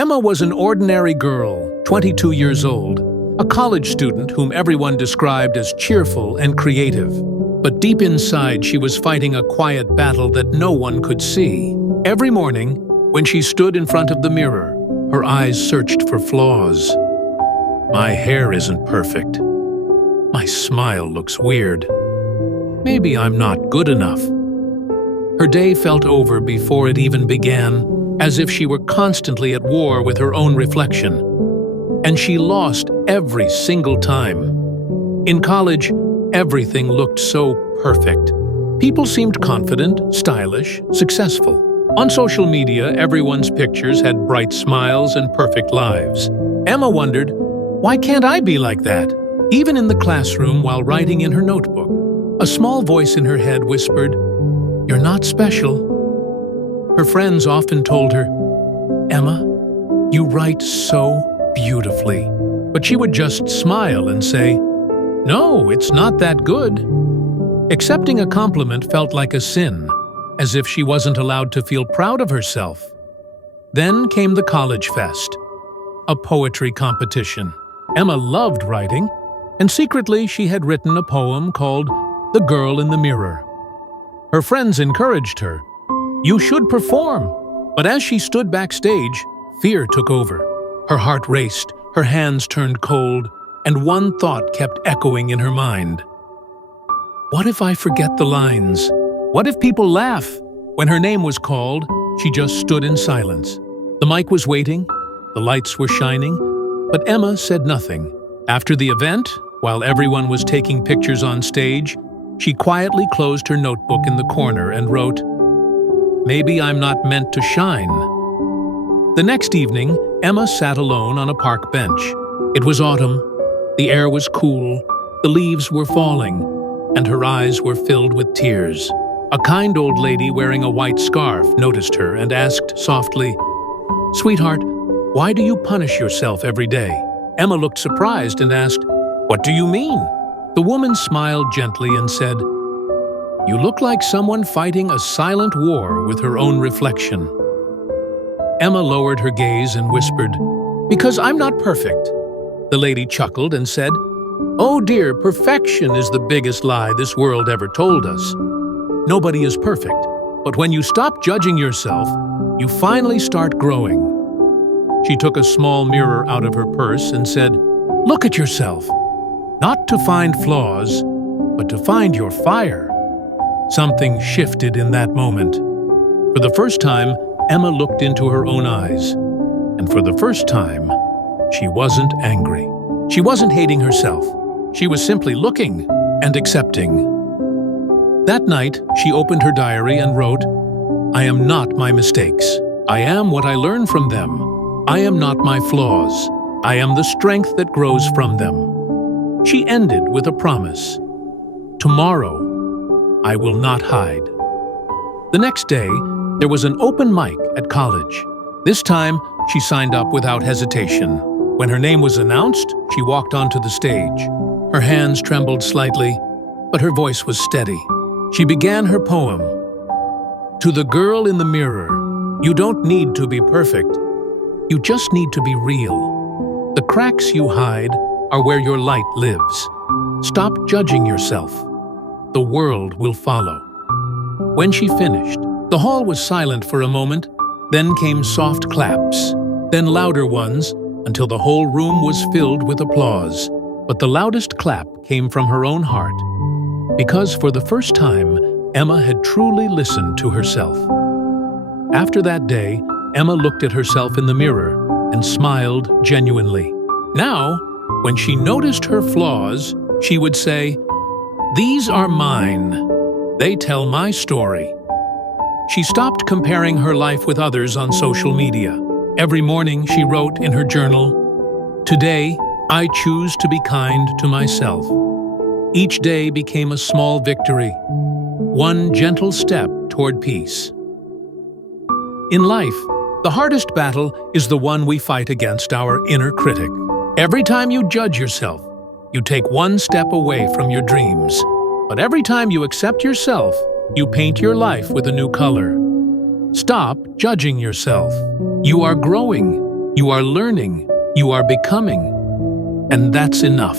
Emma was an ordinary girl, 22 years old, a college student whom everyone described as cheerful and creative. But deep inside, she was fighting a quiet battle that no one could see. Every morning, when she stood in front of the mirror, her eyes searched for flaws. My hair isn't perfect. My smile looks weird. Maybe I'm not good enough. Her day felt over before it even began, as if she were constantly at war with her own reflection. And she lost every single time. In college, everything looked so perfect. People seemed confident, stylish, successful. On social media, everyone's pictures had bright smiles and perfect lives. Emma wondered, why can't I be like that? Even in the classroom while writing in her notebook, a small voice in her head whispered, "You're not special." Her friends often told her, "Emma, you write so beautifully." But she would just smile and say, "No, it's not that good." Accepting a compliment felt like a sin, as if she wasn't allowed to feel proud of herself. Then came the college fest, a poetry competition. Emma loved writing, and secretly she had written a poem called "The Girl in the Mirror." Her friends encouraged her, "You should perform." But as she stood backstage, fear took over. Her heart raced, her hands turned cold, and one thought kept echoing in her mind. What if I forget the lines? What if people laugh? When her name was called, she just stood in silence. The mic was waiting, the lights were shining, but Emma said nothing. After the event, while everyone was taking pictures on stage, she quietly closed her notebook in the corner and wrote, "Maybe I'm not meant to shine." The next evening, Emma sat alone on a park bench. It was autumn, the air was cool, the leaves were falling, and her eyes were filled with tears. A kind old lady wearing a white scarf noticed her and asked softly, "Sweetheart, why do you punish yourself every day?" Emma looked surprised and asked, "What do you mean?" The woman smiled gently and said, "You look like someone fighting a silent war with her own reflection." Emma lowered her gaze and whispered, "Because I'm not perfect." The lady chuckled and said, "Oh dear, perfection is the biggest lie this world ever told us. Nobody is perfect, but when you stop judging yourself, you finally start growing." She took a small mirror out of her purse and said, "Look at yourself, not to find flaws, but to find your fire." Something shifted in that moment. For the first time, Emma looked into her own eyes, and for the first time, she wasn't angry. She wasn't hating herself. She was simply looking and accepting. That night, she opened her diary and wrote, "I am not my mistakes. I am what I learn from them. I am not my flaws. I am the strength that grows from them." She ended with a promise. "Tomorrow, I will not hide." The next day, there was an open mic at college. This time, she signed up without hesitation. When her name was announced, she walked onto the stage. Her hands trembled slightly, but her voice was steady. She began her poem. "To the girl in the mirror, you don't need to be perfect. You just need to be real. The cracks you hide are where your light lives. Stop judging yourself. The world will follow." When she finished, the hall was silent for a moment, then came soft claps, then louder ones, until the whole room was filled with applause. But the loudest clap came from her own heart, because for the first time, Emma had truly listened to herself. After that day, Emma looked at herself in the mirror and smiled genuinely. Now, when she noticed her flaws, she would say, "These are mine. They tell my story." She stopped comparing her life with others on social media. Every morning, she wrote in her journal, "Today, I choose to be kind to myself." Each day became a small victory, one gentle step toward peace. In life, the hardest battle is the one we fight against our inner critic. Every time you judge yourself, you take one step away from your dreams. But every time you accept yourself, you paint your life with a new color. Stop judging yourself. You are growing. You are learning, you are becoming, and that's enough.